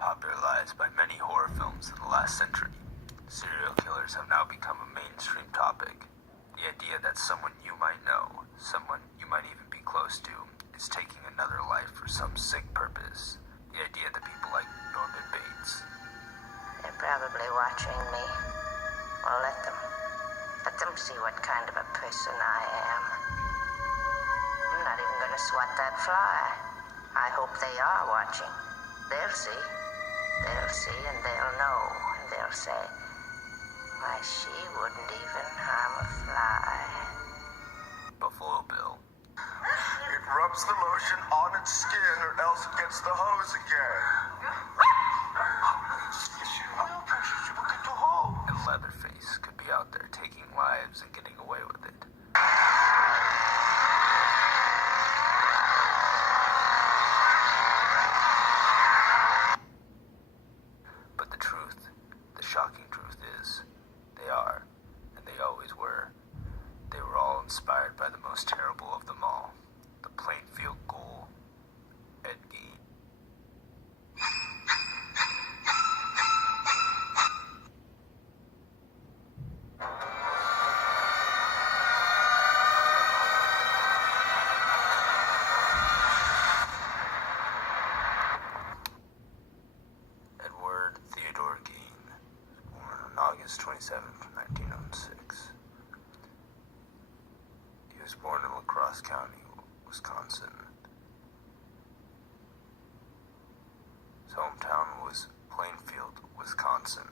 Popularized by many horror films in the last century, serial killers have now become a mainstream topic. The idea that someone you might know, someone you might even be close to, is taking another life for some sick purpose. The idea that people like Norman Bates. They're probably watching me. Well, let them. Let them see what kind of a person I am. I'm not even gonna swat that fly. I hope they are watching. They'll see. They'll see and they'll know. And they'll say, why, she wouldn't even harm a fly. Buffalo Bill. It rubs the lotion on its skin or else it gets the hose again. And Leatherface could be out there taking lives and getting away with it. But the truth, the shocking truth is, they are, and they always were. They were all inspired by the most terrible of them all, the Plainfield Ghoul, Ed Gein. Edward Theodore Gein, born on August 27th, 1906. He was born in La Crosse County, Wisconsin. His hometown was Plainfield, Wisconsin.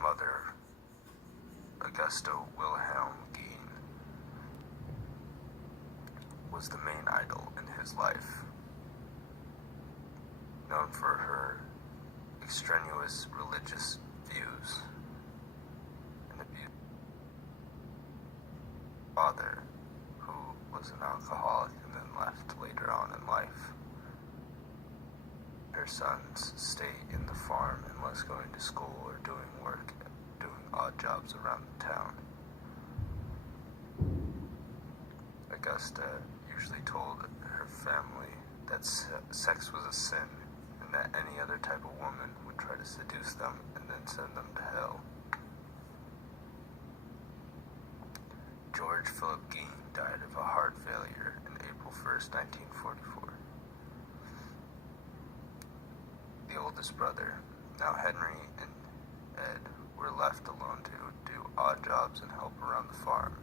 Mother, Augusta Wilhelm Gein, was the main idol in his life, known for her extraneous religious views and abuse. Father, who was an alcoholic and then left later on in life. Her sons stay in the farm unless going to school or doing work, doing odd jobs around the town. Augusta usually told her family that sex was a sin and that any other type of woman would try to seduce them and then send them to hell. George Philip Gein died of a heart failure on April 1st, 1944. The oldest brother, now Henry and Ed, were left alone to do odd jobs and help around the farm.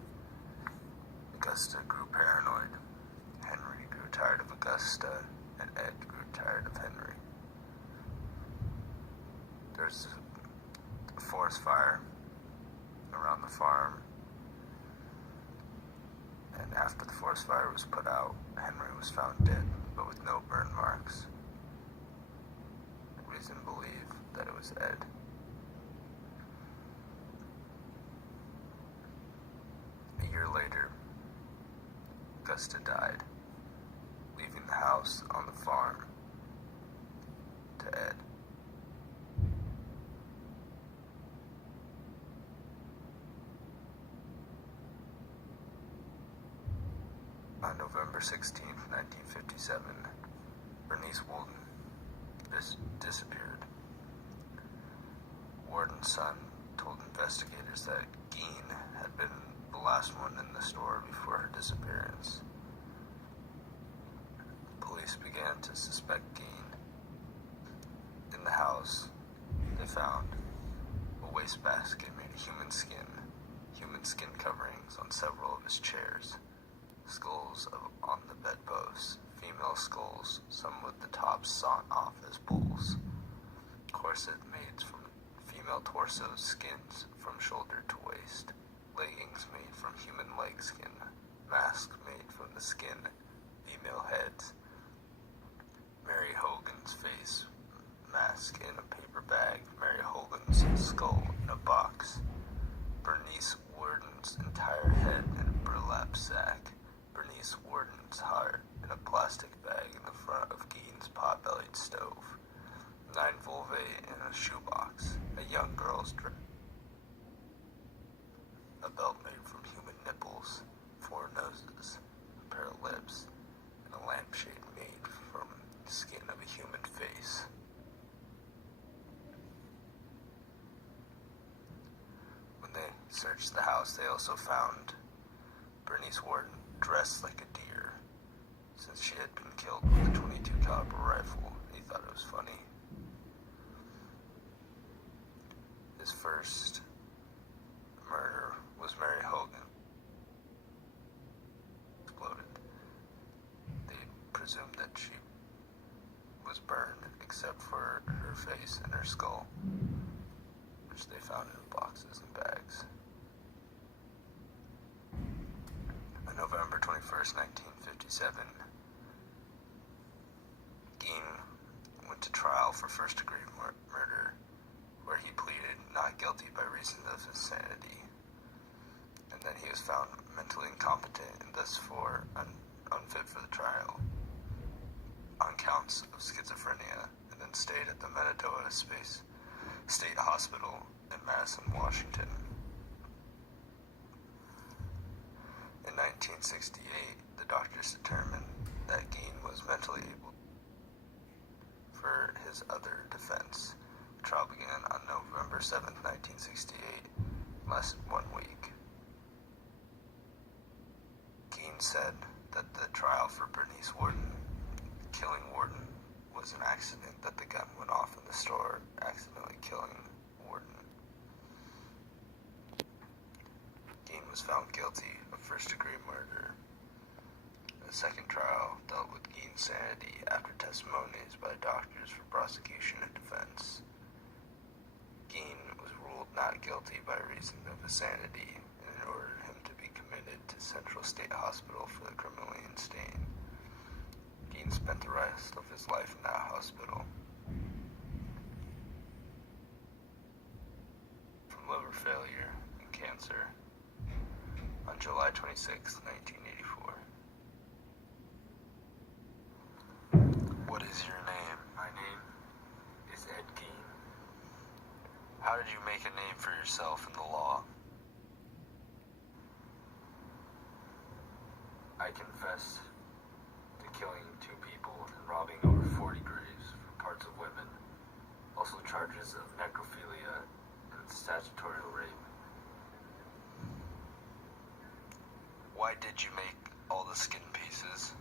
Augusta grew paranoid. Henry grew tired of Augusta, and Ed grew tired of Henry. There's a forest fire around the farm, and after the forest fire was put out, Henry was found dead, but with no burn marks. Reason to believe that it was Ed. A year later, Augusta died, leaving the house on the farm to Ed. On November 16, 1957, Bernice Walden disappeared. Warden's son told investigators that Gein had been the last one in the store before her disappearance. Police began to suspect Gein. In the house, they found a wastebasket made of human skin coverings on several of his chairs, skulls on the bedposts, female skulls, some with the tops sawn off as bowls, corset made from female torsos, skins from shoulder to waist, leggings made from human leg skin, masks made from the skin, female heads, Mary Hogan's face mask in a paper bag, Mary Hogan's skull in a box, Bernice Warden's entire head in a burlap sack, Bernice Warden's heart in a plastic bag in the front of Gein's pot-bellied stove, 9 vulvae in a shoebox, a young girl's dress, a belt made from human nipples, 4 noses, a pair of lips, and a lampshade made from the skin of a human face. When they searched the house, they also found Bernice Warden dressed like a deer, since she had been killed with a .22 caliber rifle. He thought it was funny. His first murder was Mary Hogan. Exploded. They presumed that she was burned, except for her face and her skull, which they found in boxes and bags. On November 21st, 1957, Gein went to trial for first-degree murder, where he pleaded not guilty by reason of insanity, and then he was found mentally incompetent and thus unfit for the trial on counts of schizophrenia, and then stayed at the Manitoba State Hospital in Madison, Washington. In 1968, the doctors determined that Gein was mentally able for his other defense. The trial began on November 7, 1968, lasted 1 week. Gein said that the trial for Bernice Warden, killing Warden, was an accident, that the gun went off in the store, accidentally killing Warden. Gein was found guilty of first-degree murder. The second trial dealt with Gein's sanity after testimonies by doctors for prosecution and defense. Gein was ruled not guilty by reason of insanity and ordered him to be committed to Central State Hospital for the criminally insane. Gein spent the rest of his life in that hospital. From liver failure and cancer on July 26, 1984. What is your name? My name is Ed Gein. How did you make a name for yourself in the law? I confessed to killing 2 people and robbing over 40 graves from parts of women. Also charges of necrophilia and statutory rape. Why did you make all the skin pieces?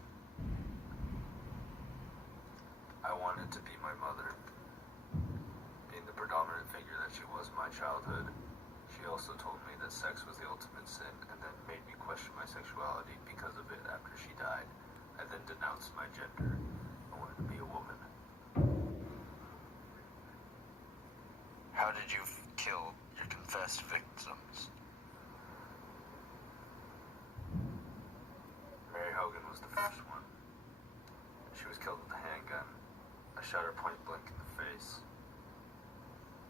I wanted to be my mother. Being the predominant figure that she was in my childhood, she also told me that sex was the ultimate sin and then made me question my sexuality because of it after she died. I then denounced my gender. I wanted to be a woman. How did you kill your confessed victims? Mary Hogan was the first one. She was killed with a handgun. I shot her point blank in the face.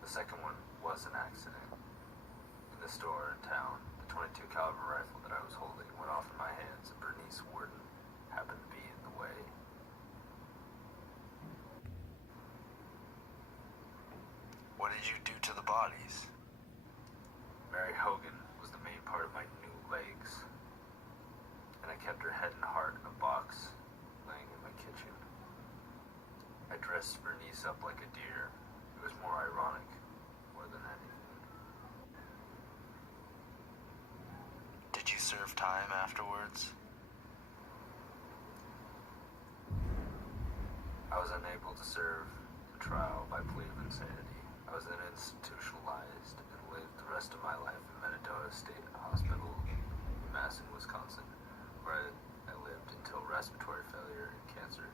The second one was an accident. In the store in town, the .22 caliber rifle that I was holding went off in my hands, and Bernice Warden happened to be in the way. What did you do to the bodies? Mary Hogan was the main part of my new legs, and I kept her head and heart in a box laying in my kitchen. I dressed Bernice up like a deer. It was more ironic, more than anything. Did you serve time afterwards? I was unable to serve the trial by plea of insanity. I was then institutionalized and lived the rest of my life in Manitoba State Hospital in Madison, Wisconsin, where I lived until respiratory failure and cancer